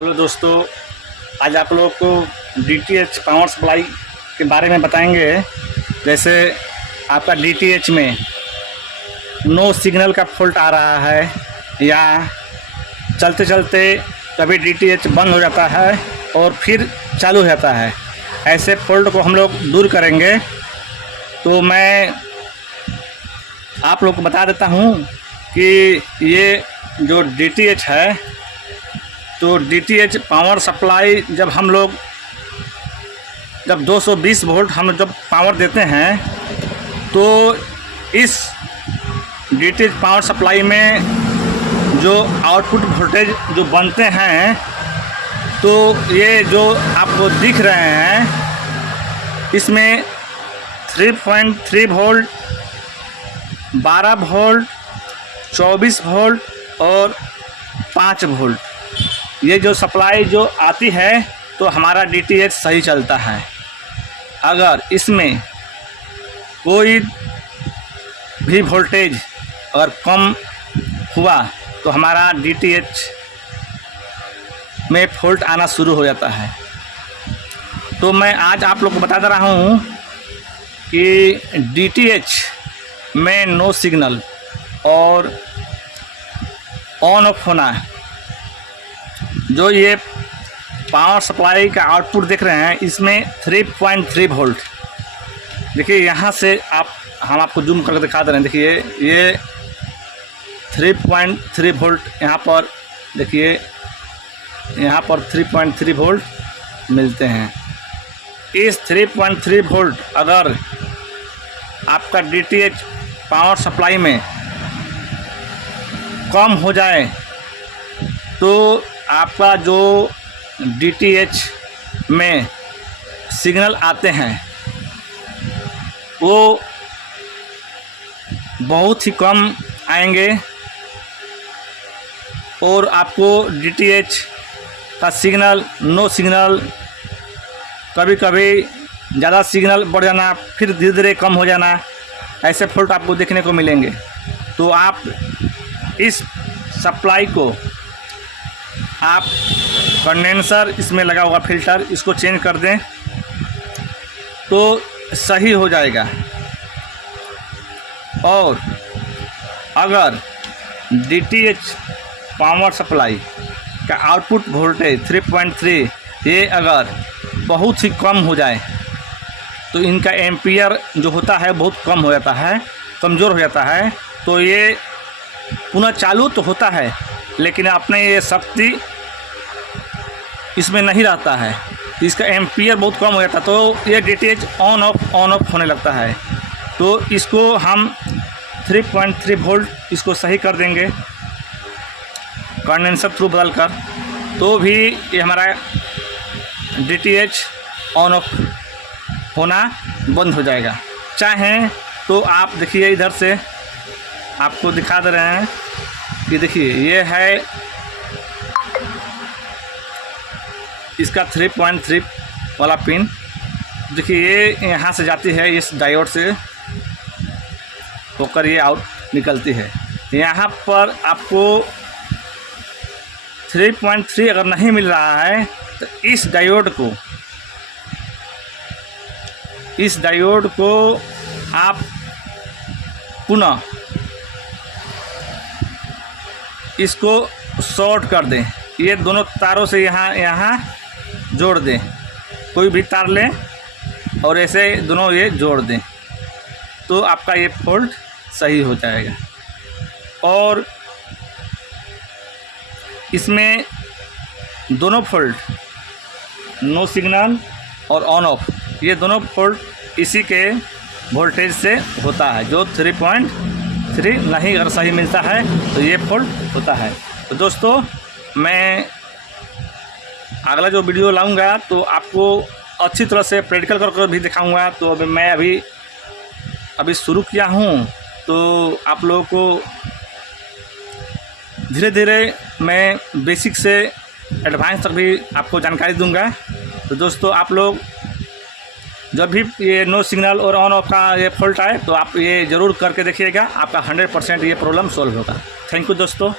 Hello दोस्तों, आज आप लोग को डीटीएच पावर सप्लाई के बारे में बताएंगे। जैसे आपका डीटीएच में नो सिग्नल का फॉल्ट आ रहा है या चलते चलते कभी डीटीएच बंद हो जाता है और फिर चालू हो जाता है, ऐसे फॉल्ट को हम लोग दूर करेंगे। तो मैं आप लोग को बता देता हूँ कि ये जो डीटीएच है, तो डीटीएच पावर सप्लाई जब 220 वोल्ट हम जब पावर देते हैं, तो इस डीटीएच पावर सप्लाई में जो आउटपुट वोल्टेज जो बनते हैं, तो ये जो आपको दिख रहे हैं, इसमें 3.3 वोल्ट, 12 वोल्ट, 24 वोल्ट और 5 वोल्ट ये जो सप्लाई जो आती है, तो हमारा डीटीएच सही चलता है। अगर इसमें कोई भी वोल्टेज अगर कम हुआ तो हमारा डीटीएच में फॉल्ट आना शुरू हो जाता है। तो मैं आज आप लोग को बता दे रहा हूँ कि डीटीएच में नो सिग्नल और ऑन ऑफ होना, जो ये पावर सप्लाई का आउटपुट देख रहे हैं, इसमें 3.3 वोल्ट, देखिए यहाँ से हम आपको जूम करके दिखा दे रहे हैं। देखिए ये 3.3 वोल्ट यहाँ पर, देखिए यहाँ पर 3.3 वोल्ट मिलते हैं। इस 3.3 वोल्ट अगर आपका डीटीएच पावर सप्लाई में कम हो जाए, तो आपका जो डीटीएच में सिग्नल आते हैं वो बहुत ही कम आएंगे और आपको डीटीएच का सिग्नल, नो सिग्नल, कभी कभी ज़्यादा सिग्नल बढ़ जाना, फिर धीरे धीरे कम हो जाना, ऐसे फॉल्ट आपको देखने को मिलेंगे। तो आप इस सप्लाई को आप कंडेंसर इसमें लगा हुआ फिल्टर, इसको चेंज कर दें तो सही हो जाएगा। और अगर डीटीएच पावर सप्लाई का आउटपुट वोल्टेज 3.3 ये अगर बहुत ही कम हो जाए, तो इनका एम्पियर जो होता है बहुत कम हो जाता है, कमज़ोर हो जाता है। तो ये पुनः चालू तो होता है, लेकिन अपने ये शक्ति इसमें नहीं रहता है, तो इसका एम्पियर बहुत कम हो जाता है, तो ये डीटीएच ऑन ऑफ होने लगता है। तो इसको हम 3.3 वोल्ट इसको सही कर देंगे कंडेंसर थ्रू बदल कर, तो भी ये हमारा डीटीएच ऑन ऑफ होना बंद हो जाएगा। चाहें तो आप देखिए, इधर से आपको दिखा दे रहे हैं कि देखिए ये है इसका 3.3 वाला पिन। देखिए ये यहाँ से जाती है, इस डायोड से होकर ये आउट निकलती है। यहाँ पर आपको 3.3 अगर नहीं मिल रहा है, तो इस डायोड को आप पुनः इसको शॉर्ट कर दें। ये दोनों तारों से यहाँ जोड़ दें, कोई भी तार लें और ऐसे दोनों ये जोड़ दें, तो आपका ये फॉल्ट सही हो जाएगा। और इसमें दोनों फॉल्ट, नो सिग्नल और ऑन ऑफ, ये दोनों फॉल्ट इसी के वोल्टेज से होता है। जो 3.3 नहीं अगर सही मिलता है, तो ये फॉल्ट होता है। तो दोस्तों, मैं अगला जो वीडियो लाऊंगा तो आपको अच्छी तरह से प्रैक्टिकल करके भी दिखाऊंगा। तो मैं अभी शुरू किया हूं, तो आप लोगों को धीरे धीरे मैं बेसिक से एडवांस तक भी आपको जानकारी दूंगा। तो दोस्तों, आप लोग जब भी ये नो सिग्नल और ऑन ऑफ का ये फॉल्ट आए, तो आप ये ज़रूर करके देखिएगा, आपका 100% ये प्रॉब्लम सॉल्व होगा। थैंक यू दोस्तों।